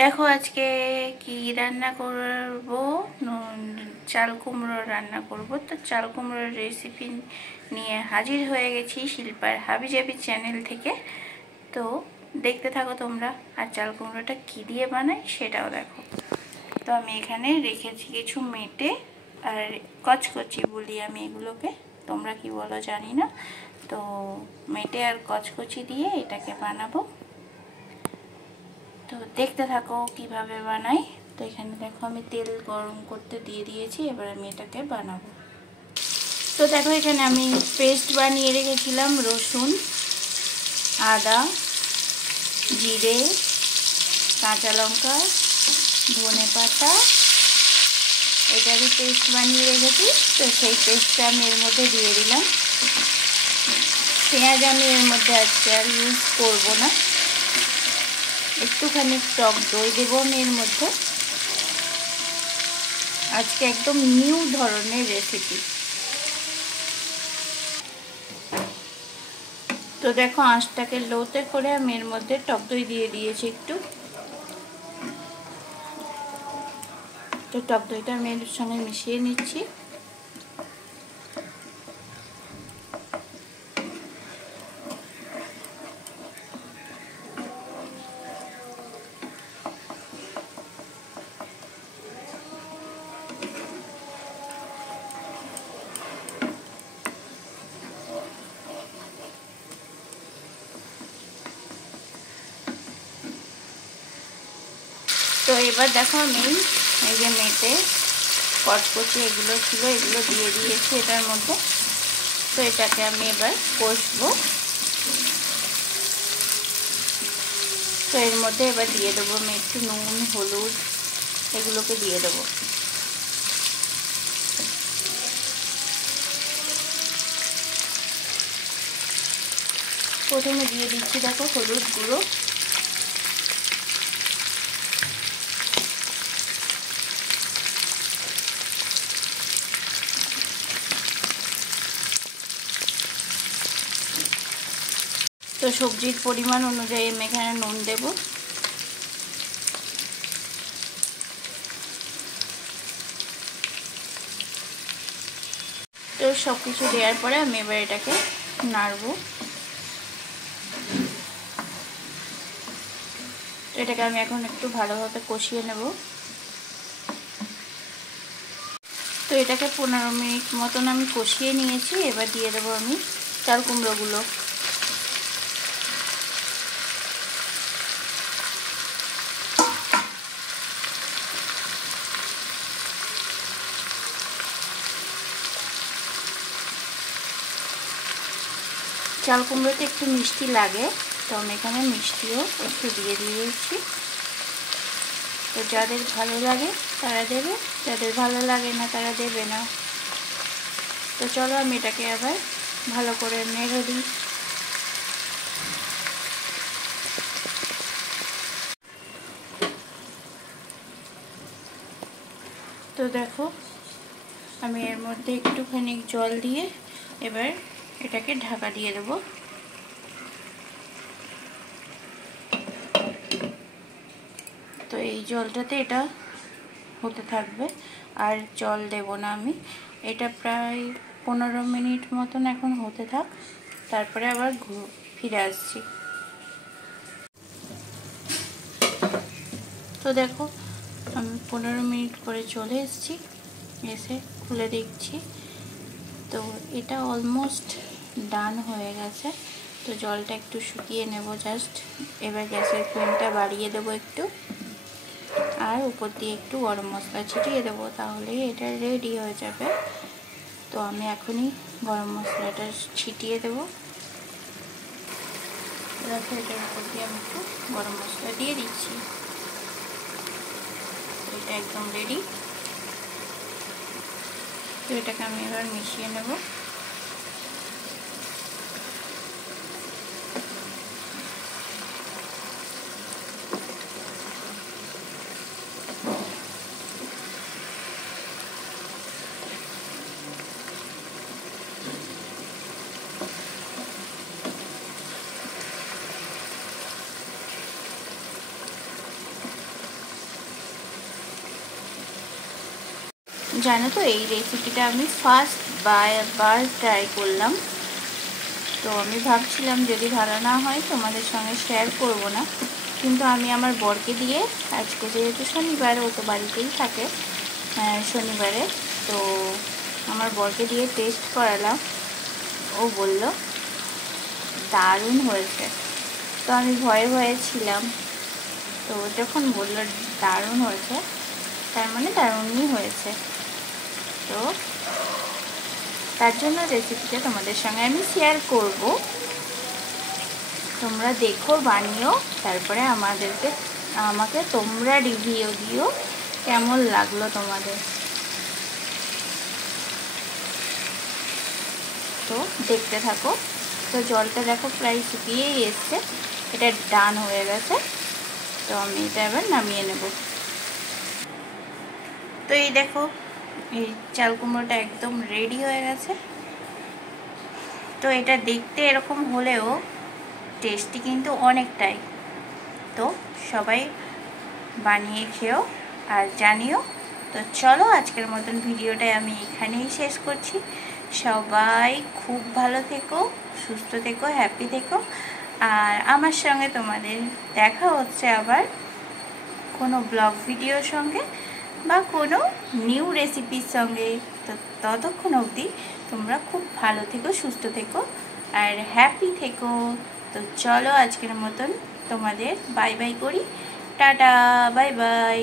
দেখো আজকে কি রান্না করব। চাল কুমড়ো রান্না করব। তো চাল কুমড়োর রেসিপি নিয়ে হাজির হয়ে গেছি শিল্পার হাবিজাবি চ্যানেল থেকে। তো দেখতে থাকো তোমরা। আর চাল কুমড়োটা কী দিয়ে বানাই সেটাও দেখো। তো আমি এখানে রেখেছি কিছু মেটে আর কচকচি বলি আমি এগুলোকে, তোমরা কি বলো জানি না। তো মেটে আর কচকচি দিয়ে এটাকে বানাবো। তো দেখতে থাকো কিভাবে বানাই। তো এখানে দেখো আমি তেল গরম করতে দিয়ে দিয়েছি, এবার আমি এটাকে বানাবো। তো দেখো এখানে আমি পেস্ট বানিয়ে রেখেছিলাম রসুন, আদা, জিরে, কাঁচা লঙ্কা, ধনে পাতা, এটারই পেস্ট বানিয়ে রেখেছি। তো সেই পেস্টটা আমি এর মধ্যে দিয়ে দিলাম। পেঁয়াজ আমি এর মধ্যে আজকে আর ইউজ করবো না। একটুখানি টক দই দেবো আমি এর মধ্যে। আজকে একদম নিউ ধরনের রেসিপি। তো দেখো আঁচটাকে লোতে করে আমি এর মধ্যে টক দই দিয়ে দিয়েছি একটু। তো টক দইটা আমি এর সঙ্গে মিশিয়ে নিচ্ছি। তো এবার দেখো আমি এই যে মেটে কচকচি এগুলো ছিল এগুলো দিয়ে দিয়েছি এটার মধ্যে। তো এটাকে আমি এবার কষবো। তো এর মধ্যে এবার দিয়ে দেবো আমি একটু নুন, হলুদ এগুলোকে দিয়ে দেবো। প্রথমে দিয়ে দিচ্ছি দেখো হলুদ গুঁড়ো। তো সবজির পরিমাণ অনুযায়ী আমি এখানে নুন দেব। তো সব কিছু দেওয়ার পরে আমি এবার এটাকে নাড়বো। তো এটাকে আমি এখন একটু ভালোভাবে কষিয়ে নেব। তো এটাকে 15 মিনিট মতন আমি কষিয়ে নিয়েছি। এবার দিয়ে দেবো আমি চাল কুমড়োগুলো। চাল কুমড়োতে একটু মিষ্টি লাগে, তো আমি এখানে মিষ্টিও একটু দিয়ে দিয়েছি। তো যাদের ভালো লাগে তারা দেবে, যাদের ভালো লাগে না তারা দেবে না। তো চলো আমি এটাকে আবার ভালো করে নেড়ে দিই। তো দেখো আমি এর মধ্যে একটুখানি জল দিয়ে এবার এটাকে ঢাকা দিয়ে দেবো। তো এই জলটাতে এটা হতে থাকবে, আর জল দেব না আমি। এটা প্রায় 15 মিনিট মতন এখন হতে থাক, তারপরে আবার ফিরে আসছি। তো দেখো আমি 15 মিনিট করে চলে এসেছি, এসে খুলে দেখছি। তো এটা অলমোস্ট ডান হয়ে গেছে। তো জলটা একটু শুকিয়ে নেব জাস্ট। এবার গ্যাসের ফ্লেমটা বাড়িয়ে দেবো একটু, আর উপর দিয়ে একটু গরম মশলা ছিটিয়ে দেবো, তাহলেই এটা রেডি হয়ে যাবে। তো আমি এখনই গরম মশলাটা ছিটিয়ে দেবো। দেখো এটার উপর দিয়ে আমি একটু গরম মশলা দিয়ে দিচ্ছি। এটা একদম রেডি। তো এটাকে আমি এবার মিশিয়ে নেব। জানো তো এই রেসিপিটা আমি ফার্স্ট বার ট্রাই করলাম, তো আমি ভাবছিলাম যদি ভালো না হয় তোমাদের সঙ্গে শেয়ার করব না, কিন্তু আমি আমার বরকে দিয়ে আজকে যেহেতু শনিবার, ও তো বাড়িতেই থাকে শনিবারে, তো আমার বরকে দিয়ে টেস্ট করালাম। ও বলল দারুণ হয়েছে। তো আমি ভয়ে ভয়ে ছিলাম, তো যখন বলল দারুণ হয়েছে তার মানে দারুণই হয়েছে। তো তার জন্য রেসিপিটা তোমাদের সঙ্গে আমি শেয়ার করব। তোমরা দেখো, বানিও, তারপরে আমাকে তোমরা রিভিউ দিও কেমন লাগলো তোমাদের। তো দেখতে থাকো। তো জলটা দেখো প্রায় শুকিয়েই এসছে, এটা ডান হয়ে গেছে। তো আমি এটা এবার নামিয়ে নেব। তো এই দেখো, এই চাল কুমড়োটা একদম রেডি হয়ে গেছে। তো এটা দেখতে এরকম হলেও টেস্টি কিন্তু অনেকটাই। তো সবাই বানিয়ে খেও আর জানিও। তো চলো, আজকের মতন ভিডিওটাই আমি এখানেই শেষ করছি। সবাই খুব ভালো থেকো, সুস্থ থেকো, হ্যাপি থেকো। আর আমার সঙ্গে তোমাদের দেখা হচ্ছে আবার কোনো ব্লগ ভিডিওর সঙ্গে বা কোনো নিউ রেসিপির সঙ্গে। তো ততক্ষণ অবধি তোমরা খুব ভালো থেকো, সুস্থ থেকো আর হ্যাপি থেকো। তো চলো, আজকের মতন তোমাদের বাই বাই করি। Tata, bye bye.